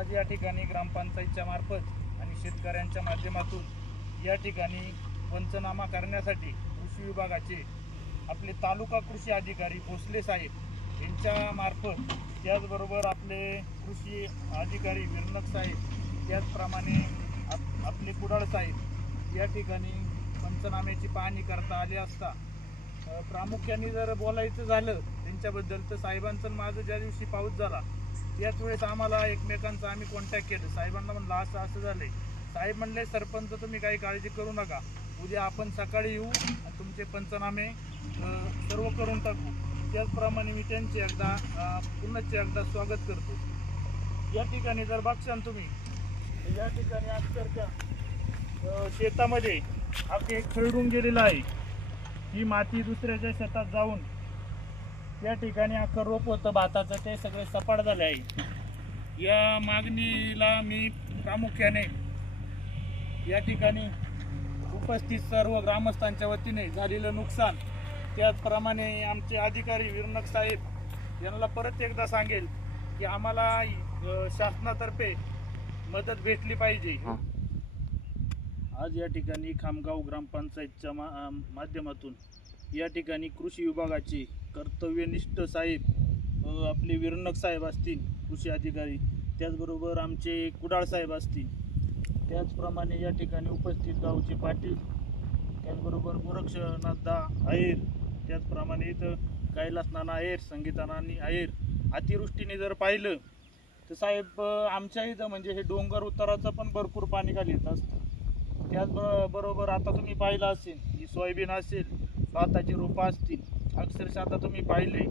आज या ठिकाणी ग्रामपंचायतच्या मार्फत आणि शेतकऱ्यांच्या माध्यमातून या ठिकाणी पंचनामा करण्यासाठी कृषी विभागाचे आपले तालुका कृषी अधिकारी भोसले साहेब यांच्या मार्फत, त्याचबरोबर आपले कृषी अधिकारी विरनक साहेब, त्याचप्रमाणे आपले कुडाळ साहेब या ठिकाणी पंचनाम्याची पाहणी करता आली असता प्रामुख्याने जर बोलायचं झालं त्यांच्याबद्दल तर साहेबांचं माझं ज्या दिवशी पाऊस झाला त्याच वेळेस आम्हाला एकमेकांचा आम्ही कॉन्टॅक्ट केलं. साहेबांना म्हणलं असं असं झालंय. साहेब म्हणले सरपंच तुम्ही काही काळजी करू नका, उद्या आपण सकाळी येऊ आणि तुमचे पंचनामे सर्व करून टाकू. त्याचप्रमाणे मी त्यांचे पुन्हा स्वागत करतो. या ठिकाणी जर बघशाल तुम्ही, या ठिकाणी अक्षरशः शेतामध्ये आपले एक खरडून गेलेलं आहे. ही माती दुसऱ्याच्या शेतात जाऊन या ठिकाणी अख्खं रोप होतं भाताचं, ते सगळे सपाट झाले आहे. या मागणीला मी प्रामुख्याने या ठिकाणी उपस्थित सर्व ग्रामस्थांच्या वतीने झालेलं नुकसान, त्याचप्रमाणे आमचे अधिकारी विरनक साहेब यांना परत एकदा सांगेल की आम्हाला शासनातर्फे मदत भेटली पाहिजे. आज या ठिकाणी खामगाव ग्रामपंचायतच्या माध्यमातून या ठिकाणी कृषी विभागाचे कर्तव्यनिष्ठ साहेब, आपले विरनक साहेब असतील कृषी अधिकारी, त्याचबरोबर आमचे कुडाळ साहेब असतील, त्याचप्रमाणे या ठिकाणी उपस्थित गावचे पाटील, त्याचबरोबर गोरक्षनाथदा अहेर, त्याचप्रमाणे इथं कैलास नाना अहेर, संगीता नानी अहेर. अतिवृष्टीने जर पाहिलं तर साहेब आमच्या इथं म्हणजे हे डोंगर उताराचं पण भरपूर पाणी खाली येत असतं. त्याचबरोबर आता तुम्ही पाहिलं असेल ही सोयाबीन असेल, भाताची रोपं असतील, अक्षरशः आता तुम्ही पाहिले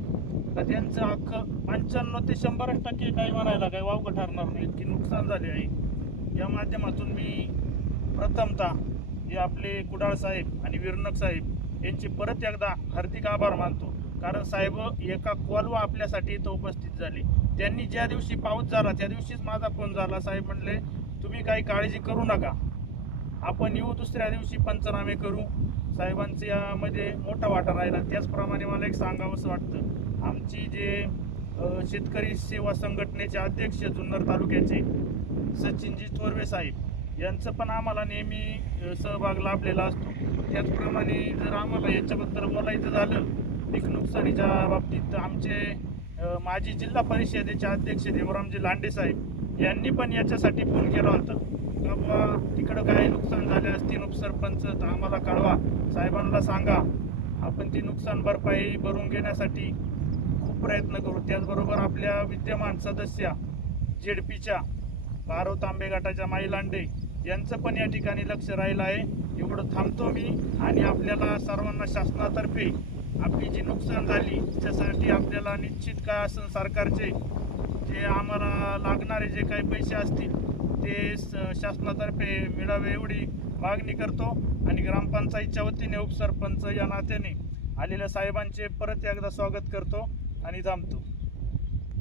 तर त्यांचं अख्खं 95 ते 100% काही म्हणायला काही वावगं ठरणार नाही इतकी नुकसान झाले आहे. या माध्यमातून मी प्रथमतः हे आपले कुडाळ साहेब आणि विरनक साहेब यांचे परत एकदा हार्दिक आभार मानतो. कारण साहेब एका कॉलवर आपल्यासाठी इथं उपस्थित झाले. त्यांनी ज्या दिवशी पाऊस झाला त्या दिवशीच माझा फोन झाला. साहेब म्हणले तुम्ही काही काळजी करू नका, आपण येऊ दुसऱ्या दिवशी पंचनामे करू. साहेबांचं यामध्ये मोठा वाटा राहिला. त्याचप्रमाणे मला एक सांगावंसं वाटतं, आमची जे शेतकरी सेवा संघटनेचे अध्यक्ष जुन्नर तालुक्याचे सचिनजी थोरवे साहेब यांचं पण आम्हाला नेहमी सहभाग लाभलेला असतो. त्याचप्रमाणे जर आम्हाला याच्याबद्दल बोलायचं झालं पीक नुकसानीच्या बाबतीत, आमचे माजी जिल्हा परिषदेचे अध्यक्ष देवरामजी लांडे साहेब यांनी पण याच्यासाठी फोन केला होता का बाबा तिकडं काय नुकसान झाले असतील उपसरपंच तर आम्हाला कळवा, साहेबांना सांगा, आपण ती नुकसान भरपाई भरून घेण्यासाठी खूप प्रयत्न करू. त्याचबरोबर आपल्या विद्यमान सदस्य जेडपीच्या भारव तांबे गटाच्या माई लांडे यांचं पण या ठिकाणी लक्ष राहिलं आहे. एवढं थांबतो मी आणि आपल्याला सर्वांना शासनातर्फे आपली जी नुकसान झाली त्याच्यासाठी आपल्याला निश्चित काय असेल सरकारचे जे आम्हाला लागणारे जे काही पैसे असतील ते शासनातर्फे मिळावे एवढी मागणी करतो. आणि ग्रामपंचायतच्या वतीने उपसरपंच या नात्याने आलेल्या साहेबांचे परत एकदा स्वागत करतो आणि थांबतो.